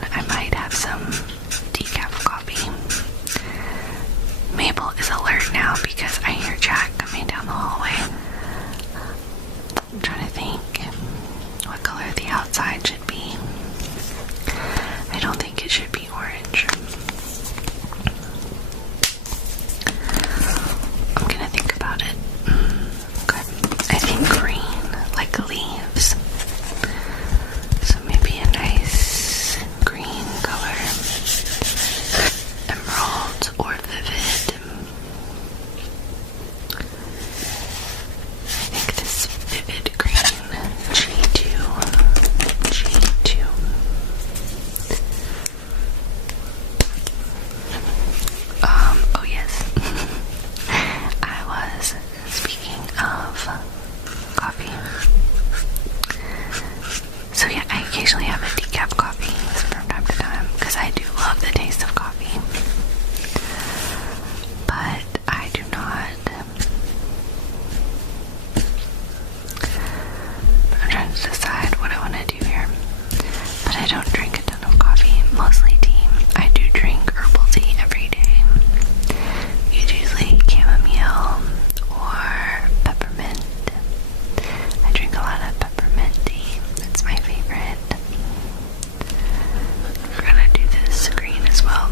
then I might have some decaf coffee. Mabel is alert now because I hear Jack coming down the hallway. I'm trying to think what color the outside should be. I don't think it should be orange. I'm gonna think about it. Okay. I think green, like leaves. So maybe a nice green color. Emerald or vivid. I think this vivid green, G2. Oh yes. I was speaking of coffee. So yeah, I occasionally have a decaf coffee from time to time because I do love the taste of coffee. But I do not. I'm trying to decide what I want to do here. But I don't drink a ton of coffee, mostly tea. I do drink herbal tea every day. It's usually chamomile or peppermint. I drink a lot of peppermint tea. It's my favorite. We're gonna do this green as well.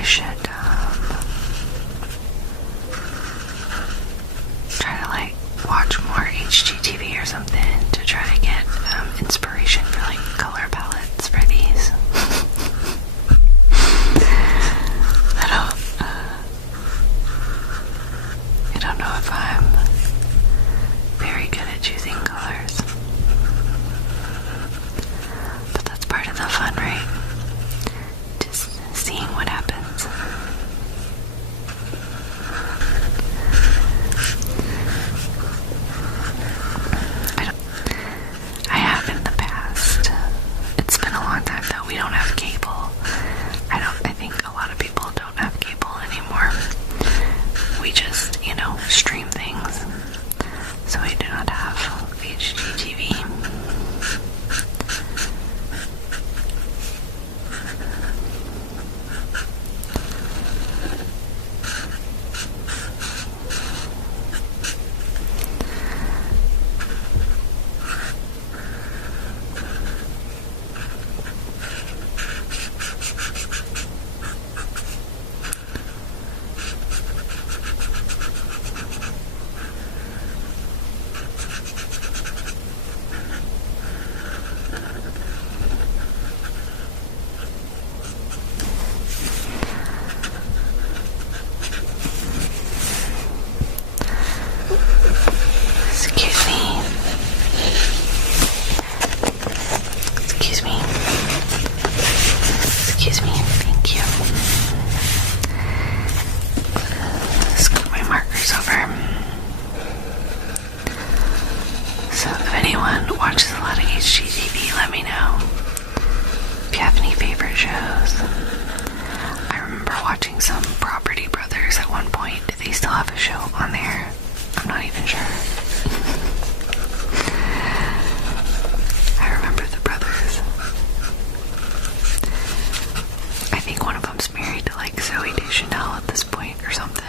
I should try to like watch more HGTV or something to try to get inspiration for like color palettes for these. I don't know if I'm very good at choosing colors, but that's part of the fun, right? Just seeing what happens. I have in the past. It's been a long time though. We don't have cable. I think a lot of people don't have cable anymore. We just, stream things. So we do not have HGTV. Excuse me. Excuse me. Thank you. Scoot my markers over. So if anyone watches a lot of HGTV, let me know if you have any favorite shows. I remember watching some Property Brothers at one point. Do they still have a show on there? I'm not even sure. I remember the brothers. I think one of them's married to like Zooey Deschanel at this point or something.